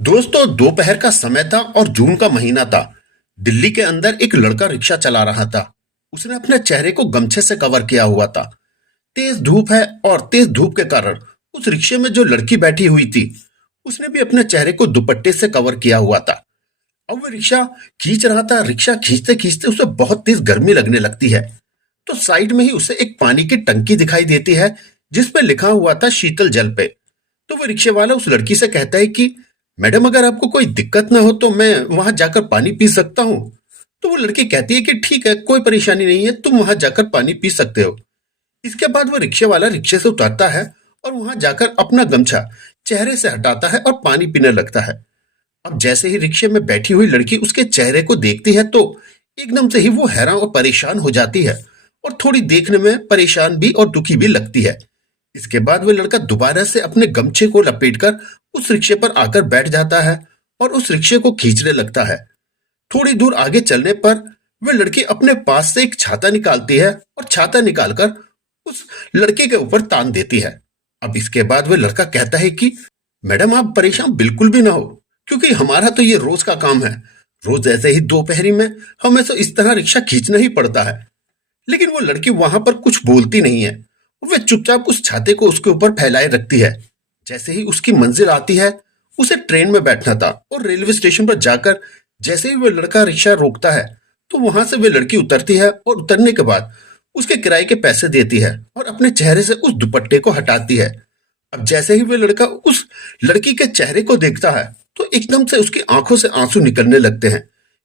दोस्तों, दोपहर का समय था और जून का महीना था। दिल्ली के अंदर एक लड़का रिक्शा चला रहा था। उसने अपने चेहरे को गमछे से कवर किया हुआ था। तेज धूप है और तेज धूप के कारण उस रिक्शे में जो लड़की बैठी हुई थी, उसने भी अपने चेहरे को दुपट्टे से कवर किया हुआ था। अब वो रिक्शा खींच रहा था। रिक्शा खींचते खींचते उसे बहुत तेज गर्मी लगने लगती है। तो साइड में ही उसे एक पानी की टंकी दिखाई देती है, जिस पे लिखा हुआ था शीतल जल पे। तो वो रिक्शे वाला उस लड़की से कहता है कि मैडम, अगर आपको कोई दिक्कत ना हो तो मैं वहां जाकर पानी पी सकता हूँ। तो वो लड़की कहती है कि ठीक है, कोई परेशानी नहीं है, तुम वहां जाकर पानी पी सकते हो। इसके बाद वो रिक्शे वाला रिक्शे से उतरता है और वहां जाकर अपना गमछा चेहरे से हटाता है और पानी पीने लगता है। अब जैसे ही रिक्शे में बैठी हुई लड़की उसके चेहरे को देखती है तो एकदम से ही वो हैरान और परेशान हो जाती है, और थोड़ी देखने में परेशान भी और दुखी भी लगती है। इसके बाद वो लड़का दोबारा से अपने गमछे को लपेटकर उस रिक्शे पर आकर बैठ जाता है और उस रिक्शे को खींचने लगता है। थोड़ी दूर आगे चलने पर वह लड़की अपने पास से एक छाता निकालती है और छाता निकालकर उस लड़के के ऊपर तान देती है। अब इसके बाद वह लड़का कहता है कि मैडम, आप परेशान बिल्कुल भी ना हो, क्योंकि हमारा तो ये रोज का काम है। रोज ऐसे ही दोपहरी में हमें तो इस तरह रिक्शा खींचना ही पड़ता है। लेकिन वो लड़की वहां पर कुछ बोलती नहीं है। वह चुपचाप उस छाते को उसके ऊपर फैलाए रखती है। जैसे ही उसकी मंजिल आती है, उसे ट्रेन में बैठना था और रेलवे स्टेशन पर जाकर जैसे ही वह लड़का रिक्शा रोकता है, तो वहां से वह लड़की उतरती है और उतरने के बाद उसके किराए के पैसे देती है और अपने चेहरे से उस दुपट्टे को हटाती है। अब जैसे ही वह लड़का उस लड़की के चेहरे को देखता है, तो एकदम से उसकी आंखों से आंसू निकलने लगते हैं।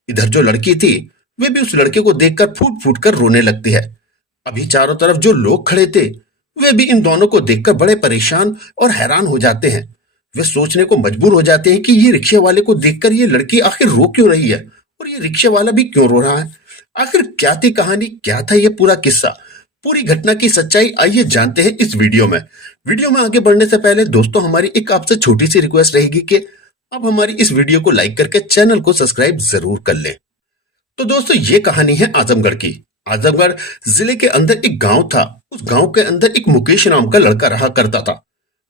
इधर जो लड़की थी, वे भी उस लड़के को देखकर फूट फूट कर रोने लगती है। अभी चारों तरफ जो लोग खड़े थे, वे भी इन दोनों को देखकर बड़े परेशान और हैरान हो जाते हैं। वे सोचने को मजबूर हो जाते हैं कि ये रिक्शे वाले को देखकर ये लड़की आखिर रो क्यों रही है, और ये रिक्शे वाला भी क्यों रो रहा है। आखिर क्या थी कहानी, क्या था ये पूरा किस्सा, पूरी घटना की सच्चाई आइए जानते हैं इस वीडियो में। वीडियो में आगे बढ़ने से पहले दोस्तों, हमारी एक आपसे छोटी सी रिक्वेस्ट रहेगी कि आप हमारी इस वीडियो को लाइक करके चैनल को सब्सक्राइब जरूर कर लें। तो दोस्तों, ये कहानी है आजमगढ़ की। आजमगढ़ जिले के अंदर एक गांव था। उस गांव के अंदर एक मुकेश नाम का लड़का रहा करता था।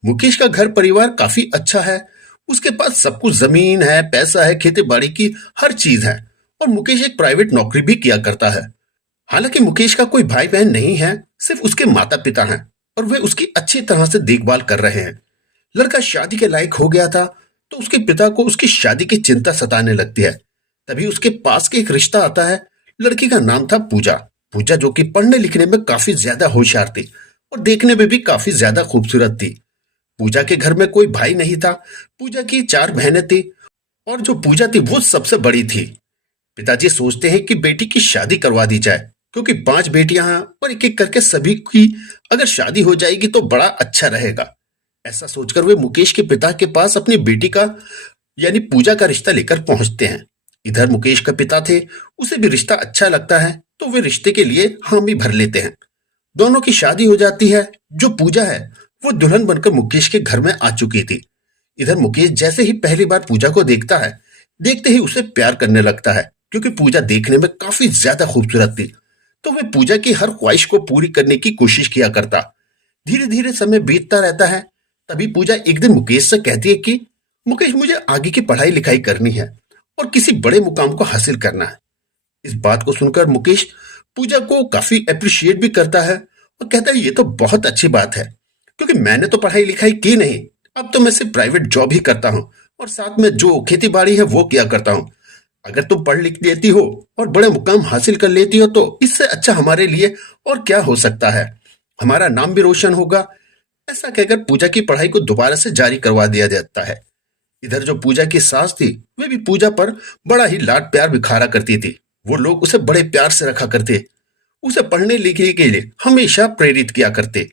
मुकेश का घर परिवार काफी अच्छा है। उसके पास सब कुछ, जमीन है, पैसा है, खेती बाड़ी की हर चीज है। और मुकेश एक प्राइवेट नौकरी भी किया करता है। हालांकि मुकेश का कोई भाई बहन नहीं है, सिर्फ उसके माता पिता हैं और वे उसकी अच्छी तरह से देखभाल कर रहे हैं। लड़का शादी के लायक हो गया था, तो उसके पिता को उसकी शादी की चिंता सताने लगती है। तभी उसके पास के एक रिश्ता आता है। लड़की का नाम था पूजा। पूजा जो कि पढ़ने लिखने में काफी ज्यादा होशियार थी और देखने में भी काफी ज्यादा खूबसूरत थी। पूजा के घर में कोई भाई नहीं था। पूजा की चार बहनें थी और जो पूजा थी वो सबसे बड़ी थी। पिताजी सोचते हैं कि बेटी की शादी करवा दी जाए, क्योंकि पांच बेटियां हैं और एक एक करके सभी की अगर शादी हो जाएगी तो बड़ा अच्छा रहेगा। ऐसा सोचकर वे मुकेश के पिता के पास अपनी बेटी का यानी पूजा का रिश्ता लेकर पहुंचते हैं। इधर मुकेश का पिता थे, उसे भी रिश्ता अच्छा लगता है, तो वे रिश्ते के लिए हामी भर लेते हैं। दोनों की शादी हो जाती है। जो पूजा है वो दुल्हन बनकर मुकेश के घर में आ चुकी थी। इधर मुकेश जैसे ही पहली बार पूजा को देखता है, देखते ही उसे प्यार करने लगता है, क्योंकि पूजा देखने में काफी ज्यादा खूबसूरत थी। तो वे पूजा की हर ख्वाहिश को पूरी करने की कोशिश किया करता। धीरे धीरे समय बीतता रहता है। तभी पूजा एक दिन मुकेश से कहती है कि मुकेश, मुझे आगे की पढ़ाई लिखाई करनी है और किसी बड़े मुकाम को हासिल करना है। इस बात को सुनकर मुकेश पूजा को काफी अप्रिशिएट भी करता है और कहता है ये तो बहुत अच्छी बात है, क्योंकि मैंने तो पढ़ाई लिखाई की नहीं। अब तो मैं सिर्फ प्राइवेट जॉब ही करता हूँ और साथ में जो खेती बाड़ी है वो किया करता हूँ। अगर तुम पढ़ लिख लेती हो और बड़े मुकाम हासिल कर लेती हो तो इससे अच्छा हमारे लिए और क्या हो सकता है। हमारा नाम भी रोशन होगा। ऐसा कहकर पूजा की पढ़ाई को दोबारा से जारी करवा दिया जाता है। इधर जो पूजा की सास थी, वे भी पूजा पर बड़ा ही लाड प्यार बिखारा करती थी। वो लोग उसे बड़े प्यार से रखा करते, उसे पढ़ने लिखने के लिए हमेशा प्रेरित किया करते।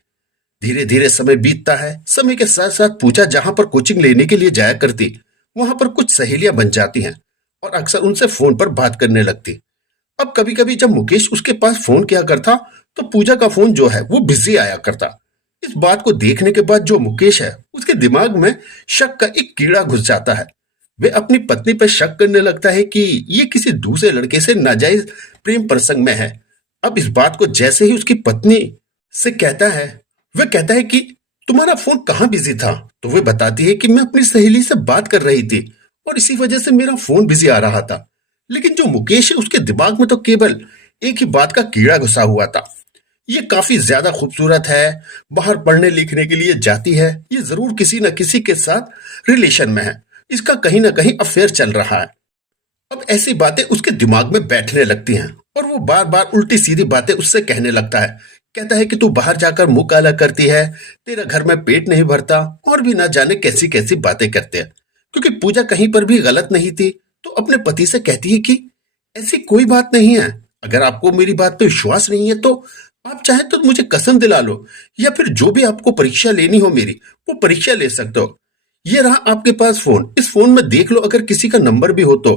धीरे धीरे समय बीतता है। समय के साथ साथ पूजा जहां पर कोचिंग लेने के लिए जाया करती, वहां पर कुछ सहेलियां बन जाती हैं और अक्सर उनसे फोन पर बात करने लगती। अब कभी कभी जब मुकेश उसके पास फोन किया करता, तो पूजा का फोन जो है वो बिजी आया करता। इस बात को देखने के बाद जो मुकेश है, उसके दिमाग में शक का एक कीड़ा घुस जाता है। वे अपनी पत्नी पर शक करने लगता है कि ये किसी दूसरे लड़के से नाजायज प्रेम प्रसंग में है। अब इस बात को जैसे ही उसकी पत्नी से कहता है, वह कहता है कि तुम्हारा फोन कहाँ बिजी था, तो वह बताती है कि मैं अपनी सहेली से बात कर रही थी और इसी वजह से मेरा फोन बिजी आ रहा था। लेकिन जो मुकेश है उसके दिमाग में तो केवल एक ही बात का कीड़ा घुसा हुआ था। ये काफी ज्यादा खूबसूरत है, बाहर पढ़ने लिखने के लिए जाती है, ये जरूर किसी न किसी के साथ रिलेशन में है, इसका कहीं ना कहीं अफेयर चल रहा है। अब ऐसी बातें उसके दिमाग में बैठने लगती हैं और वो बार बार उल्टी सीधी बातें उससे कहने लगता है। कहता है कि तू बाहर जाकर मुंह काला करती है, तेरा घर में पेट नहीं भरता, और भी ना जाने कैसी कैसी बातें करते हैं। क्योंकि पूजा कहीं पर भी गलत नहीं थी, तो अपने पति से कहती है कि ऐसी कोई बात नहीं है, अगर आपको मेरी बात पे विश्वास नहीं है तो आप चाहे तो मुझे कसम दिला लो, या फिर जो भी आपको परीक्षा लेनी हो मेरी, वो परीक्षा ले सकते हो। ये रहा आपके पास फोन, इस फोन में देख लो, अगर किसी का नंबर भी हो तो।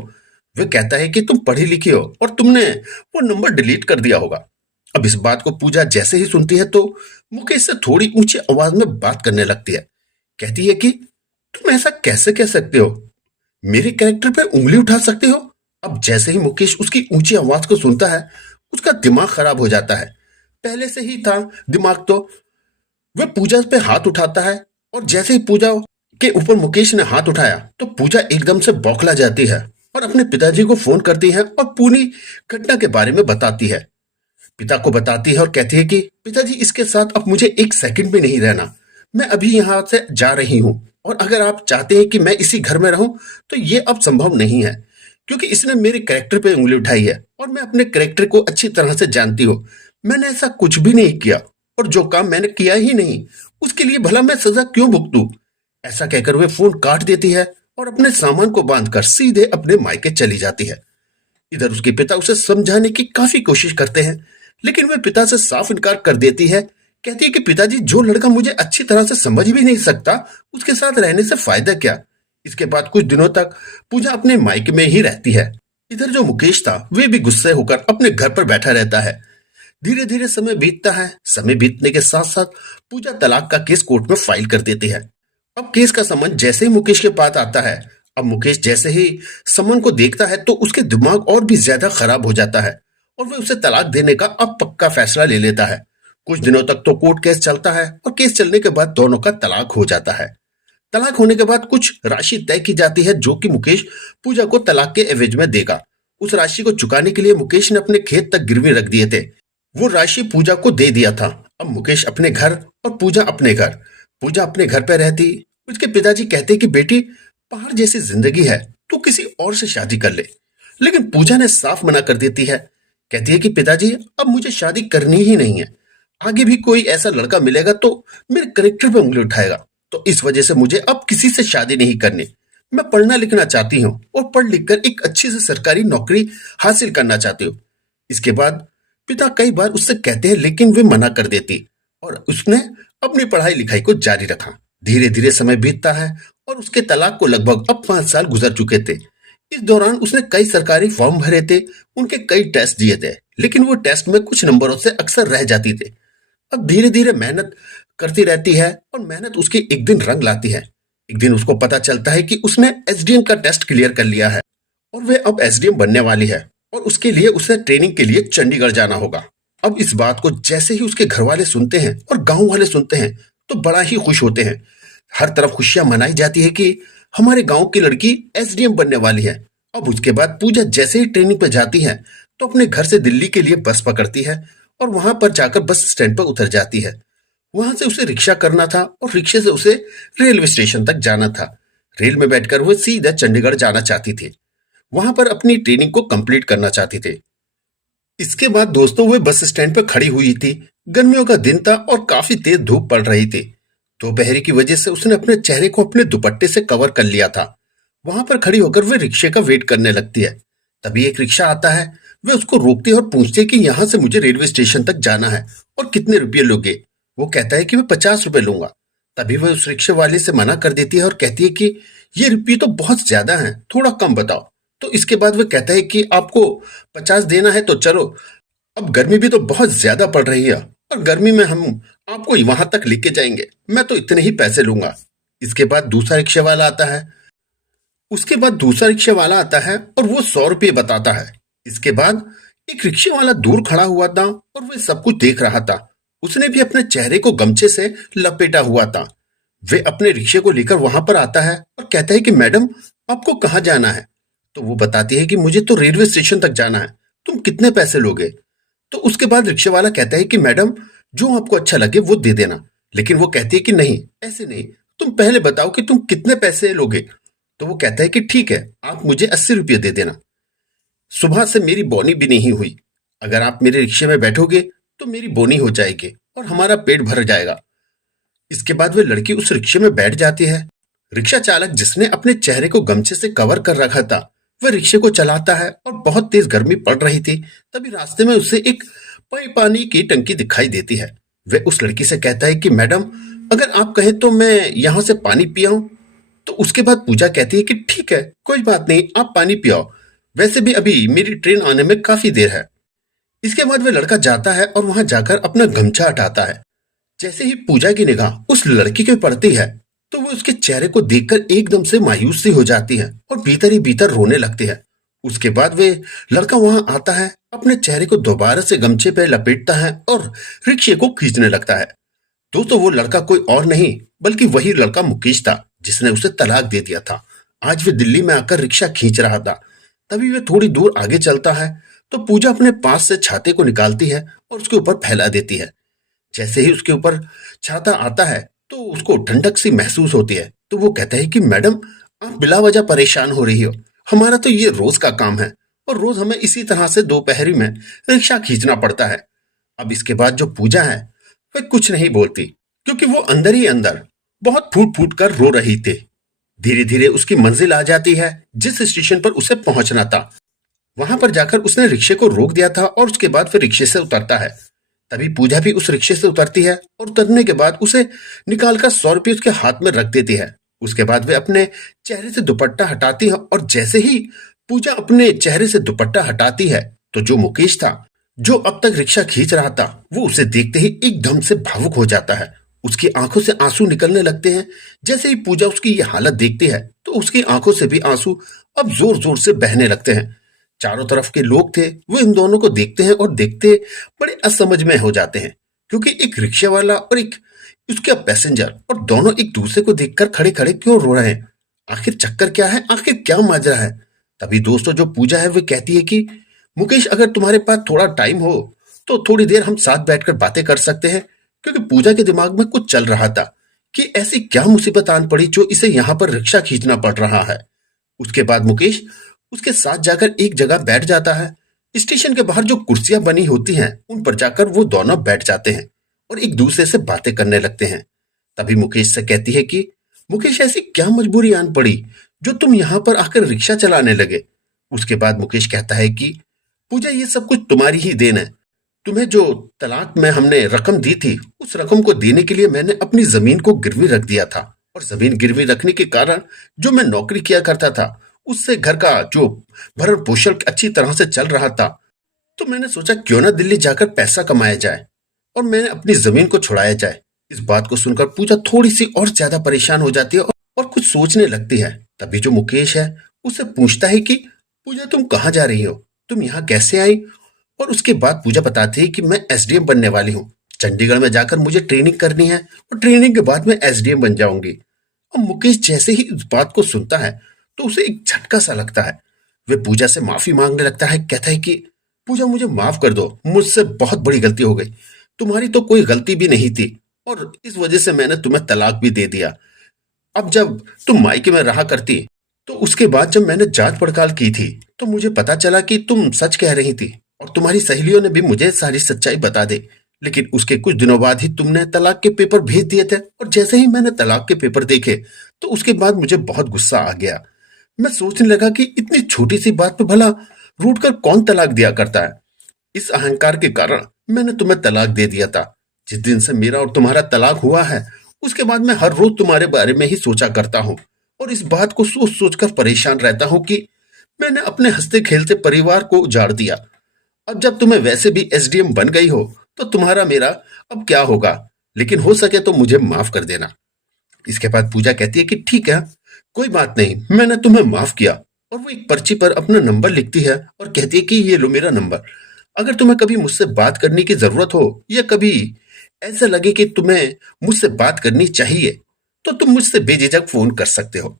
वह कहता है कि तुम पढ़ी लिखी हो और तुमने वो नंबर डिलीट कर दिया होगा। अब इस बात को पूजा जैसे ही सुनती है तो मुकेश से थोड़ी ऊंची आवाज में बात करने लगती है। कहती है कि तुम ऐसा कैसे कह सकते हो, मेरे कैरेक्टर पे उंगली उठा सकते हो। अब जैसे ही मुकेश उसकी ऊंची आवाज को सुनता है, उसका दिमाग खराब हो जाता है। पहले से ही था दिमाग तो। वह पूजा पे हाथ उठाता है, और जैसे ही पूजा के ऊपर मुकेश ने हाथ उठाया तो पूजा एकदम से बौखला जाती है और अपने पिताजी को फोन करती है और पूरी घटना के बारे में बताती है। पिता को बताती है और कहती है कि पिताजी, इसके साथ अब मुझे एक सेकंड भी नहीं रहना, मैं अभी यहाँ से जा रही हूँ, और अगर आप चाहते हैं कि मैं इसी घर में रहूं तो ये अब संभव नहीं है, क्योंकि इसने मेरे कैरेक्टर पे उंगली उठाई है और मैं अपने कैरेक्टर को अच्छी तरह से जानती हूँ। मैंने ऐसा कुछ भी नहीं किया, और जो काम मैंने किया ही नहीं उसके लिए भला मैं सजा क्यों भुगतूं। ऐसा कहकर वे फोन काट देती है और अपने सामान को बांधकर सीधे अपने मायके चली जाती है। इधर उसके पिता उसे समझाने की काफी कोशिश करते हैं, लेकिन वह पिता से साफ इनकार कर देती है। कहती है कि पिताजी, जो लड़का मुझे अच्छी तरह से समझ भी नहीं सकता, उसके साथ रहने से फायदा क्या। इसके बाद कुछ दिनों तक पूजा अपने मायके में ही रहती है। इधर जो मुकेश था वे भी गुस्से होकर अपने घर पर बैठा रहता है। धीरे धीरे समय बीतता है। समय बीतने के साथ साथ पूजा तलाक का केस कोर्ट में फाइल कर देती है। अब केस का समन जैसे ही मुकेश के पास आता है, अब मुकेश जैसे ही समन को देखता है तो उसके दिमाग और भी ज्यादा खराब हो जाता है, और वह उसे तलाक देने का अब पक्का फैसला ले लेता है। कुछ दिनों तक तो कोर्ट केस चलता है, और केस चलने के बाद दोनों का तलाक हो जाता है। तलाक होने के बाद कुछ राशि तय की जाती है जो कि मुकेश पूजा को तलाक के एवज में देगा। उस राशि को चुकाने के लिए मुकेश ने अपने खेत तक गिरवी रख दिए थे। वो राशि पूजा को दे दिया था। अब मुकेश अपने घर और पूजा अपने घर। पूजा अपने घर पे रहती। उसके पिताजी कहते कि बेटी, पहाड़ जैसी जिंदगी है, तू किसी और से शादी कर ले। लेकिन पूजा ने साफ मना कर देती है। कहती है कि पिताजी, अब मुझे शादी करनी ही नहीं है। आगे भी कोई ऐसा लड़का मिलेगा तो मेरे करेक्टर पे उंगली उठाएगा, तो इस वजह से मुझे अब किसी से शादी नहीं करनी। मैं पढ़ना लिखना चाहती हूँ और पढ़ लिख कर एक अच्छी से सरकारी नौकरी हासिल करना चाहती हूँ। इसके बाद पिता कई बार उससे कहते हैं, लेकिन वे मना कर देती, और उसने अपनी पढ़ाई लिखाई को जारी रखा। धीरे धीरे समय बीतता है और उसके तलाक को लगभग अब 5 साल गुजर चुके थे। इस दौरान उसने कई सरकारी फॉर्म भरे थे, उनके कई टेस्ट दिए थे, लेकिन वो टेस्ट में कुछ नंबरों से अक्सर रह जाती थे। अब धीरे धीरे मेहनत करती रहती है और मेहनत उसकी एक दिन रंग लाती है। एक दिन उसको पता चलता है कि उसने एसडीएम का टेस्ट क्लियर कर लिया है और वह अब एसडीएम बनने वाली है, और उसके लिए उसे ट्रेनिंग के लिए चंडीगढ़ जाना होगा। अब इस बात को जैसे ही उसके घर वाले सुनते हैं और गांव वाले सुनते हैं तो बड़ा ही खुश होते हैं। हर तरफ खुशियां मनाई जाती है कि हमारे गांव की लड़की एसडीएम बनने वाली है। अब उसके बाद पूजा जैसे ही ट्रेनिंग पर जाती है तो अपने घर से दिल्ली के लिए बस पकड़ती है और वहां पर जाकर बस स्टैंड पर उतर जाती है। वहां से उसे रिक्शा करना था और रिक्शे से उसे रेलवे स्टेशन तक जाना था। रेल में बैठकर वो सीधा चंडीगढ़ जाना चाहती थी, वहां पर अपनी ट्रेनिंग को कंप्लीट करना चाहती थे। इसके बाद दोस्तों वे बस स्टैंड पर खड़ी हुई थी। गर्मियों का दिन था और काफी तेज धूप पड़ रही थी। दोपहर की वजह से उसने अपने चेहरे को अपने दुपट्टे से कवर कर लिया था। वहां पर खड़ी होकर वे रिक्शे का वेट करने लगती है। तभी एक रिक्शा आता है। वे उसको रोकती है और पूछती है कि यहाँ से मुझे रेलवे स्टेशन तक जाना है और कितने रुपये लोगे। वो कहता है कि मैं 50 रुपए लूंगा। तभी वह उस रिक्शे वाले से मना कर देती है और कहती है कि ये रुपये तो बहुत ज्यादा हैं, थोड़ा कम बताओ। तो इसके बाद वह कहता है कि आपको 50 देना है तो चलो, अब गर्मी भी तो बहुत ज्यादा पड़ रही है और गर्मी में हम आपको वहां तक लेके जाएंगे, मैं तो इतने ही पैसे लूंगा। इसके बाद दूसरा रिक्शे वाला आता है। उसके बाद दूसरा रिक्शे वाला आता है और वो 100 रुपये बताता है। इसके बाद एक रिक्शे वाला दूर खड़ा हुआ था और वह सब कुछ देख रहा था। उसने भी अपने चेहरे को गमछे से लपेटा हुआ था। वे अपने रिक्शे को लेकर वहां पर आता है और कहता है कि मैडम, आपको कहाँ जाना है? तो वो बताती है कि मुझे तो रेलवे स्टेशन तक जाना है, तुम कितने पैसे लोगे? तो उसके बाद रिक्शे वाला कहता है कि मैडम, जो आपको अच्छा लगे वो दे देना। लेकिन वो कहती है कि नहीं, ऐसे नहीं, तुम पहले बताओ कि तुम कितने पैसे लोगे। तो वो कहता है कि ठीक है, आप मुझे 80 रुपये दे देना। सुबह से मेरी बोनी भी नहीं हुई, अगर आप मेरे रिक्शे में बैठोगे तो मेरी बोनी हो जाएगी और हमारा पेट भर जाएगा। इसके बाद वे लड़की उस रिक्शे में बैठ जाती है। रिक्शा चालक, जिसने अपने चेहरे को गमछे से कवर कर रखा था, वह रिक्शे को चलाता है और बहुत तेज गर्मी पड़ रही थी। तभी रास्ते में उसे एक पानी की टंकी दिखाई देती है। वह उस लड़की से कहता है कि मैडम, अगर आप कहें तो मैं यहाँ से पानी पियाऊं। तो उसके बाद पूजा कहती है कि ठीक है, कोई बात नहीं, आप पानी पियाओ, वैसे भी अभी मेरी ट्रेन आने में काफी देर है। इसके बाद वह लड़का जाता है और वहां जाकर अपना गमछा हटाता है। जैसे ही पूजा की निगाह उस लड़की पे पड़ती है, तो वो उसके चेहरे को देखकर एकदम से मायूस सी हो जाती है और भीतर ही भीतर रोने लगती है। उसके बाद वे लड़का वहां आता है, अपने चेहरे को दोबारा से गमछे पे लपेटता है और रिक्शे को खींचने लगता है। दोस्तों, वो लड़का कोई और नहीं बल्कि वही लड़का मुकेश था, जिसने उसे तलाक दे दिया था। आज वे दिल्ली में आकर रिक्शा खींच रहा था। तभी वे थोड़ी दूर आगे चलता है, तो पूजा अपने पास से छाते को निकालती है और उसके ऊपर फैला देती है। जैसे ही उसके ऊपर छाता आता है, तो उसको ठंडक सी महसूस होती है। तो वो कहता है कि मैडम, आप बिला वजह परेशान हो रही हो, हमारा तो ये रोज का काम है और रोज हमें इसी तरह से दोपहरी में रिक्शा खींचना पड़ता है। अब इसके बाद जो पूजा है, वह कुछ नहीं बोलती, क्योंकि वो अंदर ही अंदर बहुत फूट फूट कर रो रही थी। धीरे धीरे उसकी मंजिल आ जाती है, जिस स्टेशन पर उसे पहुंचना था। वहां पर जाकर उसने रिक्शे को रोक दिया था और उसके बाद फिर रिक्शे से उतरता है। तभी पूजा भी उस रिक्शे से उतरती है और उतरने के बाद उसे निकालकर 100 रुपये उसके हाथ में रख देती है। उसके बाद वे अपने चेहरे से दुपट्टा हटाती है और जैसे ही पूजा अपने चेहरे से दुपट्टा हटाती है, तो जो मुकेश था, जो अब तक रिक्शा खींच रहा था, वो उसे देखते ही एकदम से भावुक हो जाता है। उसकी आंखों से आंसू निकलने लगते हैं। जैसे ही पूजा उसकी ये हालत देखती है, तो उसकी आंखों से भी आंसू अब जोर जोर से बहने लगते हैं। चारों तरफ के लोग थे, वो इन दोनों को देखते हैं और देखते बड़े असमझ में हो जाते हैं, क्योंकि एक रिक्शा वाला और एक उसका पैसेंजर, और दोनों एक दूसरे को देखकर खड़े खड़े क्यों रो रहे हैं। आखिर चक्कर क्या है, आखिर क्या माजरा है। तभी दोस्तों जो पूजा है वो कहती है कि मुकेश, अगर तुम्हारे पास थोड़ा टाइम हो तो थोड़ी देर हम साथ बैठकर बातें कर सकते हैं। क्योंकि पूजा के दिमाग में कुछ चल रहा था कि ऐसी क्या मुसीबत आन पड़ी जो इसे यहाँ पर रिक्शा खींचना पड़ रहा है। उसके बाद मुकेश उसके साथ जाकर एक जगह बैठ जाता है। स्टेशन के बाहर जो कुर्सियां बनी होती हैं, उन पर जाकर वो दोनों बैठ जाते हैं और एक दूसरे से बातें करने लगते हैं। तभी मुकेश से कहती है कि मुकेश, ऐसी क्या मजबूरी आन पड़ी जो तुम यहाँ पर आकर रिक्शा चलाने लगे। उसके बाद मुकेश कहता है कि पूजा, ये सब कुछ तुम्हारी ही देन है। तुम्हें जो तलाक में हमने रकम दी थी, उस रकम को देने के लिए मैंने अपनी जमीन को गिरवी रख दिया था, और जमीन गिरवी रखने के कारण जो मैं नौकरी किया करता था, उससे घर का जो भरण पोषण अच्छी तरह से चल रहा था। तो मैंने सोचा क्यों ना दिल्ली जाकर पैसा कमाया जाए और मैंने अपनी जमीन को छुड़ाया जाए। इस बात को सुनकर पूजा थोड़ी सी और ज्यादा परेशान हो जाती है और कुछ सोचने लगती है। तभी जो मुकेश है उससे पूछता है कि पूजा, तुम कहाँ जा रही हो, तुम यहाँ कैसे आई। और उसके बाद पूजा बताती है कि मैं एसडीएम बनने वाली हूँ, चंडीगढ़ में जाकर मुझे ट्रेनिंग करनी है और ट्रेनिंग के बाद मैं एसडीएम बन जाऊंगी। और मुकेश जैसे ही इस बात को सुनता है, तो उसे एक झटका सा लगता है। वे पूजा से माफी मांगने लगता है, कहता है कि पूजा, मुझे माफ कर दो, मुझसे बहुत बड़ी गलती हो गई। तुम्हारी तो कोई गलती भी नहीं थी और इस वजह से मैंने तुम्हें तलाक भी दे दिया। अब जब तुम मायके में रहा करती, तो उसके बाद जब मैंने जांच पड़ताल की थी, तो मुझे पता चला कि तुम सच कह रही थी और तुम्हारी सहेलियों ने भी मुझे सारी सच्चाई बता दी। लेकिन उसके कुछ दिनों बाद ही तुमने तलाक के पेपर भेज दिए थे, और जैसे ही मैंने तलाक के पेपर देखे, तो उसके बाद मुझे बहुत गुस्सा आ गया। मैं सोचने लगा कि इतनी छोटी सी बात पे भला रूठ कर कौन तलाक दिया करता है। इस अहंकार के कारण मैंने तुम्हें तलाक दे दिया था। जिस दिन से मेरा और तुम्हारा तलाक हुआ है, उसके बाद मैं हर रोज तुम्हारे बारे में ही सोचा करता हूँ और इस बात को सोच सोच कर परेशान रहता हूँ कि मैंने अपने हंसते खेलते परिवार को उजाड़ दिया। अब जब तुम्हें वैसे भी एसडीएम बन गई हो, तो तुम्हारा मेरा अब क्या होगा। लेकिन हो सके तो मुझे माफ कर देना। इसके बाद पूजा कहती है कि ठीक है, कोई बात नहीं, मैंने तुम्हें माफ किया। और वो एक पर्ची पर अपना नंबर लिखती है और कहती है कि ये लो मेरा नंबर। अगर तुम्हें कभी मुझसे बात करने की जरूरत हो या कभी ऐसा लगे कि तुम्हें मुझसे बात करनी चाहिए, तो तुम मुझसे बेझिझक फोन कर सकते हो।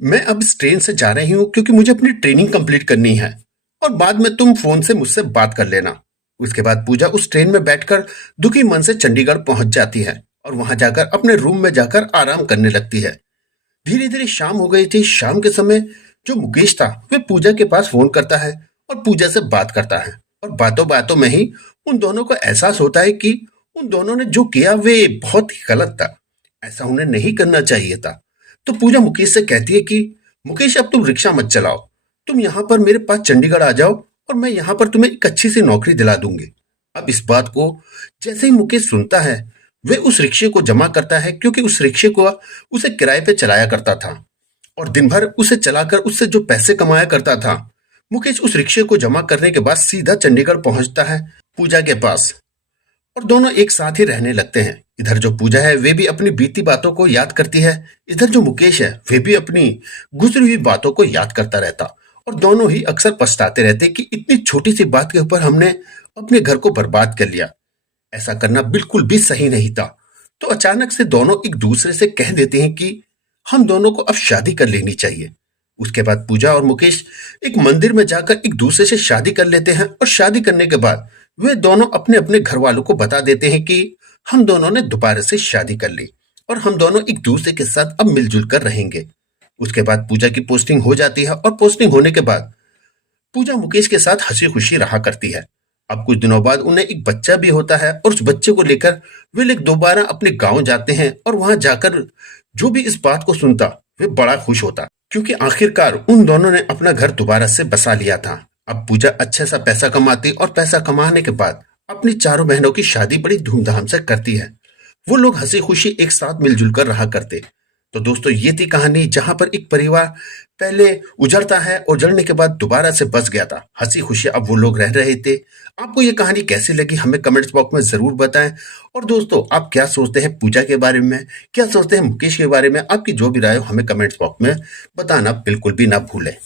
मैं अब इस ट्रेन से जा रही हूँ क्योंकि मुझे अपनी ट्रेनिंग कंप्लीट करनी है और बाद में तुम फोन से मुझसे बात कर लेना। उसके बाद पूजा उस ट्रेन में बैठकर दुखी मन से चंडीगढ़ पहुंच जाती है और वहां जाकर अपने रूम में जाकर आराम करने लगती है। धीरे धीरे शाम हो गई थी। शाम के समय जो मुकेश था वह पूजा के पास फोन करता है और पूजा से बात करता है और बातों बातों में ही उन दोनों को एहसास होता है कि उन दोनों ने जो किया वे बहुत ही गलत था। ऐसा उन्हें नहीं करना चाहिए था। तो पूजा मुकेश से कहती है कि मुकेश अब तुम रिक्शा मत चलाओ, तुम यहाँ पर मेरे पास चंडीगढ़ आ जाओ और मैं यहाँ पर तुम्हें एक अच्छी सी नौकरी दिला दूंगी। अब इस बात को जैसे ही मुकेश सुनता है वे उस रिक्शे को जमा करता है क्योंकि उस रिक्शे को उसे किराए पे चलाया करता था और दिन भर उसे चलाकर उससे जो पैसे कमाया करता था। मुकेश उस रिक्शे को जमा करने के बाद सीधा चंडीगढ़ पहुंचता है पूजा के पास और दोनों एक साथ ही रहने लगते हैं। इधर जो पूजा है वे भी अपनी बीती बातों को याद करती है, इधर जो मुकेश है वे भी अपनी गुजरी हुई बातों को याद करता रहता और दोनों ही अक्सर पछताते रहते कि इतनी छोटी सी बात के ऊपर हमने अपने घर को बर्बाद कर लिया। ऐसा करना बिल्कुल भी सही नहीं था। तो अचानक से दोनों एक दूसरे से कह देते हैं कि हम दोनों को अब शादी कर लेनी चाहिए। उसके बाद पूजा और मुकेश एक मंदिर में जाकर एक दूसरे से शादी कर लेते हैं और शादी करने के बाद वे दोनों अपने अपने घर वालों को बता देते हैं कि हम दोनों ने दोबारा से शादी कर ली और हम दोनों एक दूसरे के साथ अब मिलजुल कर रहेंगे। उसके बाद पूजा की पोस्टिंग हो जाती है और पोस्टिंग होने के बाद पूजा मुकेश के साथ हंसी खुशी रहा करती है। अब कुछ दिनों बाद उन्हें एक बच्चा भी होता है और उस बच्चे को लेकर वे लोग दोबारा अपने गांव जाते हैं और वहां जाकर जो भी इस बात को सुनता वे बड़ा खुश होता क्योंकि आखिरकार उन दोनों ने अपना घर दोबारा से बसा लिया था। अब पूजा अच्छे सा पैसा कमाती और पैसा कमाने के बाद अपनी चारों बहनों की शादी बड़ी धूमधाम से करती है। वो लोग हंसी खुशी एक साथ मिलजुल कर रहा करते। तो दोस्तों ये थी कहानी जहां पर एक परिवार पहले उजड़ता है और उजड़ने के बाद दोबारा से बस गया था। हंसी खुशी अब वो लोग रह रहे थे। आपको ये कहानी कैसी लगी हमें कमेंट्स बॉक्स में जरूर बताएं। और दोस्तों आप क्या सोचते हैं पूजा के बारे में, क्या सोचते हैं मुकेश के बारे में, आपकी जो भी राय हो हमें कमेंट्स बॉक्स में बताना बिल्कुल भी ना भूलें।